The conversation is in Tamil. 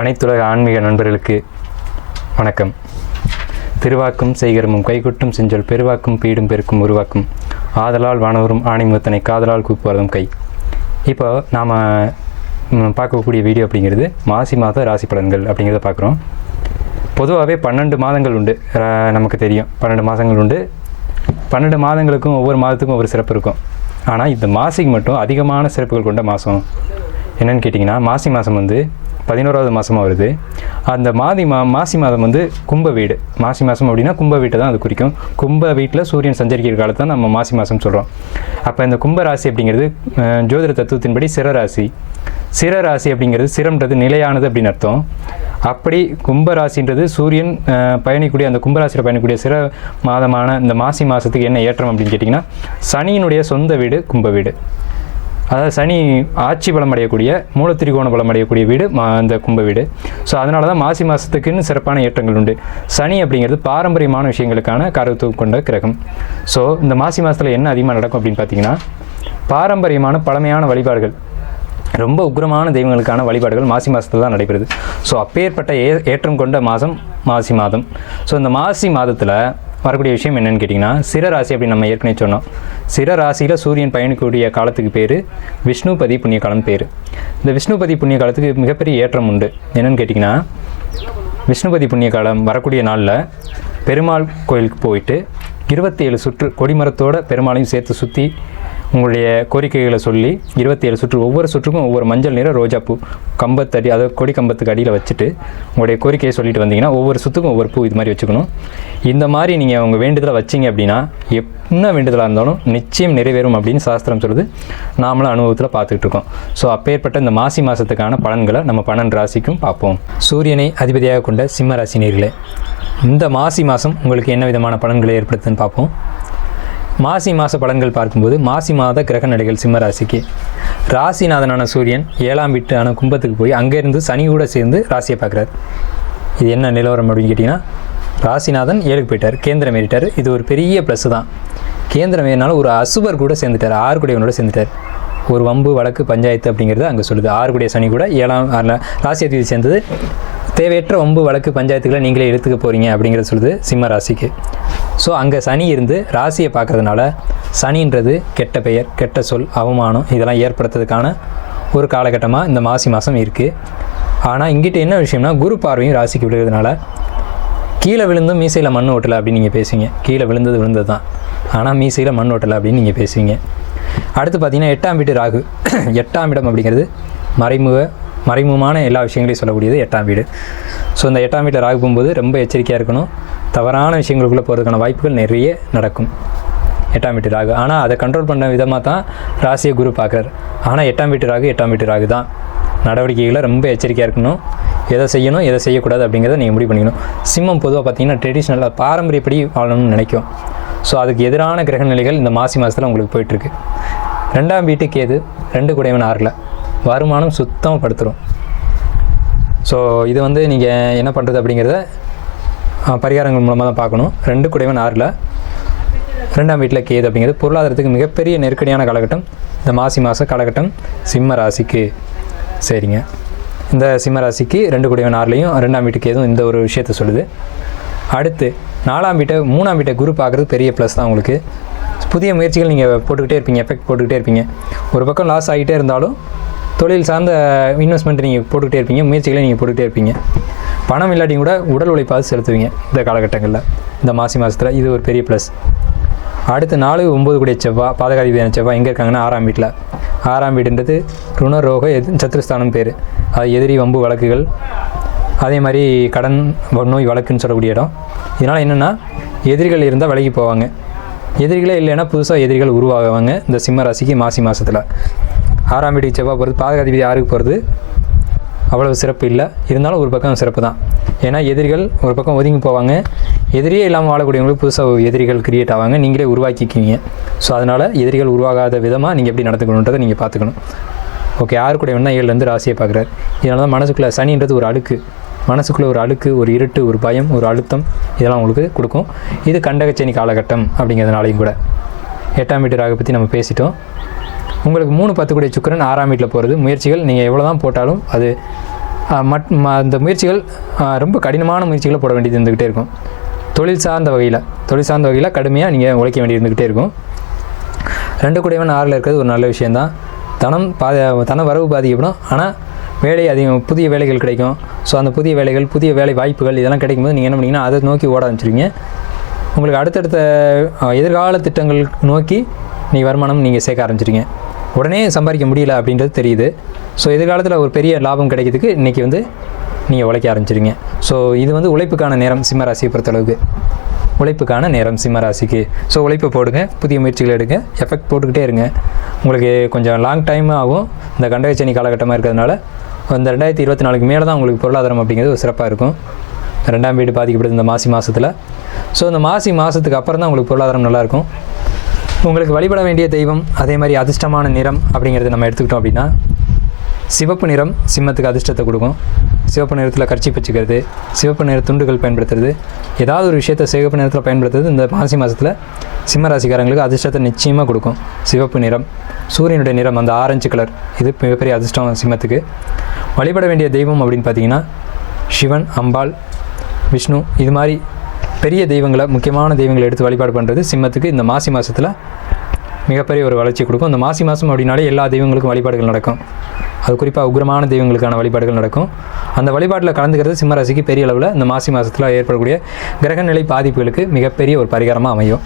அனைத்துலக ஆன்மீக நண்பர்களுக்கு வணக்கம். திருவாக்கும் செய்கரமும் கைகுட்டும் செஞ்சொல் பெருவாக்கும் பீடும் பெருக்கும் உருவாக்கும் ஆதலால் வானவரும் ஆணிமுகத்தனை காதலால் கூப்புவதும் கை. இப்போ நாம் பார்க்கக்கூடிய வீடியோ அப்படிங்கிறது மாசி மாத ராசி பலன்கள் அப்படிங்கிறத பார்க்குறோம். பொதுவாகவே 12 மாதங்கள் உண்டு, நமக்கு தெரியும் 12 மாதங்கள் உண்டு. 12 மாதங்களுக்கும் ஒவ்வொரு மாதத்துக்கும் ஒவ்வொரு சிறப்பு இருக்கும். ஆனால் இந்த மாசிக்கு மட்டும் அதிகமான சிறப்புகள் கொண்ட மாதம் என்னென்னு கேட்டிங்கன்னா, மாசி மாதம் வந்து 11வது மாதமாக வருது. அந்த மாசி மாதம் வந்து கும்ப வீடு. மாசி மாதம் அப்படின்னா கும்ப வீட்டை தான் அது குறிக்கும். கும்ப வீட்டில் சூரியன் சஞ்சரிக்கிற காலத்தை தான் நம்ம மாசி மாதம் சொல்கிறோம். அப்போ இந்த கும்ப ராசி அப்படிங்கிறது ஜோதிட தத்துவத்தின்படி சிரராசி. சிரராசி அப்படிங்கிறது சிரம்ன்றது நிலையானது அப்படின்னு அர்த்தம். அப்படி கும்பராசின்றது சூரியன் பயணிக்கூடிய அந்த கும்பராசியில் பயணிக்கூடிய சிற மாதமான இந்த மாசி மாதத்துக்கு என்ன ஏற்றம் அப்படின்னு கேட்டிங்கன்னா, சனியினுடைய சொந்த வீடு கும்ப வீடு. அதாவது சனி ஆட்சி பலம் அடையக்கூடிய மூலத்திரிகோண பலம் அடையக்கூடிய வீடு அந்த கும்ப வீடு. ஸோ அதனால தான் மாசி மாதத்துக்குன்னு சிறப்பான ஏற்றங்கள் உண்டு. சனி அப்படிங்கிறது பாரம்பரியமான விஷயங்களுக்கான காரகத்துவம் கொண்ட கிரகம். ஸோ இந்த மாசி மாதத்தில் என்ன அதிகமாக நடக்கும் அப்படின்னு பார்த்தீங்கன்னா, பாரம்பரியமான பழமையான வழிபாடுகள், ரொம்ப உக்ரமான தெய்வங்களுக்கான வழிபாடுகள் மாசி மாதத்தில் தான் நடைபெறுது. ஸோ அப்பேற்பட்ட ஏற்றம் கொண்ட மாதம் மாசி மாதம். ஸோ இந்த மாசி மாதத்தில் வரக்கூடிய விஷயம் என்னென்னு கேட்டிங்கன்னா, சிரராசி அப்படின்னு நம்ம ஏற்கனவே சொன்னோம். சிரராசியில் சூரியன் பயணிக்கக்கூடிய காலத்துக்கு பேர் விஷ்ணுபதி புண்ணிய காலம் பேர். இந்த விஷ்ணுபதி புண்ணிய காலத்துக்கு மிகப்பெரிய ஏற்றம் உண்டு. என்னென்னு கேட்டிங்கன்னா, விஷ்ணுபதி புண்ணிய காலம் வரக்கூடிய நாளில் பெருமாள் கோயிலுக்கு போயிட்டு 27 சுற்று கொடிமரத்தோட பெருமாளையும் சேர்த்து சுற்றி உங்களுடைய கோரிக்கைகளை சொல்லி 27 சுற்று, ஒவ்வொரு சுற்றுக்கும் ஒவ்வொரு மஞ்சள் நிற ரோஜாப்பூ கம்பத்தடி, அதாவது கொடி கம்பத்துக்கு அடியில் வச்சுட்டு உங்களுடைய கோரிக்கையை சொல்லிட்டு வந்தீங்கன்னா, ஒவ்வொரு சுற்றுக்கும் ஒவ்வொரு பூ இது மாதிரி வச்சுக்கணும். இந்த மாதிரி நீங்கள் உங்கள் வேண்டுதலை வச்சிங்க அப்படின்னா, என்ன வேண்டுதலாக இருந்தாலும் நிச்சயம் நிறைவேறும் அப்படின்னு சாஸ்திரம் சொல்லுது. நாமளும் அனுபவத்தில் பார்த்துக்கிட்டு இருக்கோம். ஸோ அப்பேற்பட்ட இந்த மாசி மாதத்துக்கான பலன்களை நம்ம 12 ராசிக்கும் பார்ப்போம். சூரியனை அதிபதியாக கொண்ட சிம்ம ராசி நேயர்களே, இந்த மாசி மாதம் உங்களுக்கு என்ன விதமான பலன்களை ஏற்படுத்துன்னு பார்ப்போம். மாசி மாத பலன்கள் பார்க்கும்போது, மாசி மாத கிரக நிலைகள் சிம்ம ராசிக்கு ராசிநாதனான சூரியன் 7ஆம் வீட்டான கும்பத்துக்கு போய் அங்கேருந்து சனி கூட சேர்ந்து ராசியை பார்க்குறாரு. இது என்ன நிலவரம் அப்படின்னு கேட்டிங்கன்னா, ராசிநாதன் 7க்கு போயிட்டார், கேந்திரம் ஏறிட்டார். இது ஒரு பெரிய ப்ளஸ் தான். கேந்திரம் ஏறினால ஒரு அசுபர் கூட சேர்ந்துட்டார், 6 கூடையவனோட சேர்ந்துட்டார். ஒரு வம்பு வழக்கு பஞ்சாயத்து அப்படிங்கிறது அங்கே சொல்லுது. 6 கூடிய சனி கூட 7ஆம் ராசி அதிபதி சேர்ந்தது. தேவையற்ற வம்பு வழக்கு பஞ்சாயத்துக்களை நீங்களே எடுத்துக்க போகிறீங்க அப்படிங்கிறத சொல்லுது சிம்ம ராசிக்கு. ஸோ அங்கே சனி இருந்து ராசியை பார்க்கறதுனால, சனின்றது கெட்ட பெயர், கெட்ட சொல், அவமானம் இதெல்லாம் ஏற்படுத்துறதுக்கான ஒரு காலகட்டமாக இந்த மாசி மாதம் இருக்குது. ஆனால் இங்கிட்ட என்ன விஷயம்னா, குரு பார்வையும் ராசிக்கு விழுகிறதுனால கீழே விழுந்தும் மீசையில் மண் ஓட்டலை அப்படின்னு நீங்கள் பேசுவீங்க. கீழே விழுந்தது தான், ஆனால் மீசையில் மண் ஓட்டலை அப்படின்னு நீங்கள் பேசுவீங்க. அடுத்து பார்த்தீங்கன்னா 8ஆம் வீட்டு ராகு. 8ஆம் இடம் அப்படிங்கிறது மறைமுகமான எல்லா விஷயங்களையும் சொல்லக்கூடியது 8ஆம் வீடு. ஸோ இந்த 8ஆம் வீட்டில் ராகு போகும்போது ரொம்ப எச்சரிக்கையாக இருக்கணும். தவறான விஷயங்களுக்குள்ளே போகிறதுக்கான வாய்ப்புகள் நிறைய நடக்கும் 8ஆம் வீட்டு ராகு. ஆனால் அதை கண்ட்ரோல் பண்ண விதமாக தான் ராசியை குரு பார்க்குறாரு. ஆனால் 8ஆம் வீட்டு ராகு தான். நடவடிக்கைகளை ரொம்ப எச்சரிக்கையாக இருக்கணும். எதை செய்யணும் எதை செய்யக்கூடாது அப்படிங்கிறத நீங்கள் முடிவு பண்ணிக்கணும். சிம்மம் பொதுவாக பார்த்தீங்கன்னா ட்ரெடிஷ்னலாக பாரம்பரியப்படி வாழணும்னு நினைக்கும். ஸோ அதுக்கு எதிரான கிரக நிலைகள் இந்த மாசி மாதத்தில் உங்களுக்கு போயிட்டுருக்கு. 2ஆம் வீட்டு கேது 2 கூடையவன் 6ல் வருமானம் சுத்தமாக படுத்துரும். ஸோ இது வந்து நீங்கள் என்ன பண்ணுறது அப்படிங்கிறத பரிகாரங்கள் மூலமாக தான் பார்க்கணும். 2 கூடையவன் 6ல் 2ஆம் வீட்டில் கேது அப்படிங்கிறது பொருளாதாரத்துக்கு மிகப்பெரிய நெருக்கடியான காலகட்டம் இந்த மாசி மாத காலகட்டம் சிம்ம ராசிக்கு. சரிங்க, இந்த சிம்ம ராசிக்கு 2 கூடையவன் 6லையும் 2ஆம் வீட்டுக்கு கேதும் இந்த ஒரு விஷயத்தை சொல்லுது. அடுத்து 4ஆம் வீட்டை 3ஆம் வீட்டை குரு பார்க்குறது பெரிய ப்ளஸ் தான் உங்களுக்கு. புதிய முயற்சிகள் நீங்கள் போட்டுக்கிட்டே இருப்பீங்க, எஃபெக்ட் போட்டுக்கிட்டே இருப்பீங்க. ஒரு பக்கம் லாஸ் ஆகிட்டே இருந்தாலும் தொழில் சார்ந்த இன்வெஸ்ட்மெண்ட் நீங்கள் போட்டுக்கிட்டே இருப்பீங்க, முயற்சிகளை நீங்கள் போட்டுக்கிட்டே இருப்பீங்க. பணம் இல்லாட்டியும் கூட உடல் உழைப்பாக செலுத்துவீங்க இந்த காலகட்டங்களில், இந்த மாசி மாதத்தில். இது ஒரு பெரிய ப்ளஸ். அடுத்து 4, 9 கூடிய செவ்வாய், பாதகாதிபதியான செவ்வாய் எங்கே இருக்காங்கன்னா 6ஆம் வீட்டில். 6ஆம் வீடுன்றது ருணரோக சத்துருஸ்தானம் பேர். அது எதிரி வம்பு வழக்குகள், அதே மாதிரி கடன் நோய் வழக்குன்னு சொல்லக்கூடிய இடம். இதனால் என்னென்னா, எதிரிகள் இருந்தால் விலகி போவாங்க, எதிரிகளே இல்லைன்னா புதுசாக எதிரிகள் உருவாகுவாங்க இந்த சிம்ம ராசிக்கு மாசி மாதத்தில். 6ஆம் வீட்டுக்கு செவ்வாய் போகிறது, பாதகாதிபதி 6க்கு போகிறது அவ்வளவு சிறப்பு இல்லை. இருந்தாலும் ஒரு பக்கம் சிறப்பு தான். ஏன்னா எதிரிகள் ஒரு பக்கம் ஒதுங்கி போவாங்க, எதிரியே இல்லாமல் வாழக்கூடியவங்களுக்கு புதுசாக எதிரிகள் கிரியேட் ஆவாங்க, நீங்களே உருவாக்கிக்குவீங்க. ஸோ அதனால் எதிரிகள் உருவாகாத விதமாக நீங்கள் எப்படி நடத்துக்கணுன்றதை நீங்கள் பார்த்துக்கணும். ஓகே, 6 கூடையவன் தான் 7லேருந்து ராசியை பார்க்குறாரு. இதனால தான் மனசுக்குள்ளே சனின்றது ஒரு அழுக்கு, மனசுக்குள்ளே ஒரு அழுக்கு, ஒரு இருட்டு, ஒரு பயம், ஒரு அழுத்தம் இதெல்லாம் உங்களுக்கு கொடுக்கும். இது கண்டகச்சனி காலகட்டம் அப்படிங்கிறதுனாலையும் கூட. 8ஆம் வீட்டு ராகை பற்றி நம்ம பேசிட்டோம். உங்களுக்கு 3, 10 கூடிய சுக்கிரன் 6ஆம் வீட்டில் போகிறது. முயற்சிகள் நீங்கள் எவ்வளோ தான் போட்டாலும் அது அந்த முயற்சிகள் ரொம்ப கடினமான முயற்சிகளை போட வேண்டியது இருந்துக்கிட்டே இருக்கும். தொழில் சார்ந்த வகையில் கடுமையாக நீங்கள் உழைக்க வேண்டியது இருந்துக்கிட்டே இருக்கும். 2 கூடையவன் 6ல் இருக்கிறது ஒரு நல்ல விஷயந்தான். தன வரவு பாதிக்கப்படும், ஆனால் வேலை அதிகம், புதிய வேலைகள் கிடைக்கும். ஸோ அந்த புதிய வேலைகள், புதிய வேலை வாய்ப்புகள் இதெல்லாம் கிடைக்கும்போது நீங்கள் என்ன பண்ணிங்கன்னா அதை நோக்கி ஓட ஆரம்பிச்சிருவீங்க. உங்களுக்கு அடுத்தடுத்த எதிர்கால திட்டங்கள் நோக்கி வருமானம் நீங்கள் சேர்க்க ஆரம்பிச்சிருங்க. உடனே சம்பாதிக்க முடியல அப்படின்றது தெரியுது. ஸோ எதிர்காலத்தில் ஒரு பெரிய லாபம் கிடைக்கிறதுக்கு இன்றைக்கி நீங்கள் உழைக்க ஆரம்பிச்சிருங்க. ஸோ இது உழைப்புக்கான நேரம் சிம்மராசியை பொறுத்தளவுக்கு. உழைப்புக்கான நேரம் சிம்மராசிக்கு. ஸோ உழைப்பு போடுங்க, புதிய முயற்சிகள் எடுங்க, எஃபெக்ட் போட்டுக்கிட்டே இருங்க. உங்களுக்கு கொஞ்சம் லாங் டைம் ஆகும். இந்த கண்டகச்சனி காலகட்டமாக இருக்கிறதுனால இந்த 2024க்கு மேலே தான் உங்களுக்கு பொருளாதாரம் அப்படிங்கிறது ஒரு சிறப்பாக இருக்கும். 2ஆம் வீடு பாதிக்கப்படுது இந்த மாதத்தில். ஸோ இந்த மாதத்துக்கு அப்புறம் தான் உங்களுக்கு பொருளாதாரம் நல்லாயிருக்கும். உங்களுக்கு வழிபட வேண்டிய தெய்வம், அதே மாதிரி அதிர்ஷ்டமான நிறம் அப்படிங்கிறது நம்ம எடுத்துக்கிட்டோம் அப்படின்னா சிவப்பு நிறம் சிம்மத்துக்கு அதிர்ஷ்டத்தை கொடுக்கும். சிவப்பு நிறத்தில் கர்ச்சீப் வச்சுக்கிறது, சிவப்பு நிற துண்டுகள் பயன்படுத்துறது, ஏதாவது ஒரு விஷயத்தை சிவப்பு நிறத்தில் பயன்படுத்துறது இந்த மாதத்தில் சிம்ம ராசிக்காரங்களுக்கு அதிர்ஷ்டத்தை நிச்சயமாக கொடுக்கும். சிவப்பு நிறம், சூரியனுடைய நிறம் அந்த ஆரஞ்சு கலர், இது மிகப்பெரிய அதிர்ஷ்டம் சிம்மத்துக்கு. வழிபட வேண்டிய தெய்வம் அப்படின்னு பார்த்தீங்கன்னா சிவன், அம்பாள், விஷ்ணு, இது மாதிரி பெரிய தெய்வங்களை, முக்கியமான தெய்வங்களை எடுத்து வழிபாடு பண்ணுறது சிம்மத்துக்கு இந்த மாதத்தில் மிகப்பெரிய ஒரு வளர்ச்சி கொடுக்கும். இந்த மாதம் அப்படின்னாலே எல்லா தெய்வங்களுக்கும் வழிபாடுகள் நடக்கும். அது குறிப்பாக உக்ரமான தெய்வங்களுக்கான வழிபாடுகள் நடக்கும். அந்த வழிபாட்டில் கலந்துக்கிறது சிம்மராசிக்கு பெரிய அளவில் இந்த மாதத்தில் ஏற்படக்கூடிய கிரகநிலை பாதிப்புகளுக்கு மிகப்பெரிய ஒரு பரிகாரமாக அமையும்.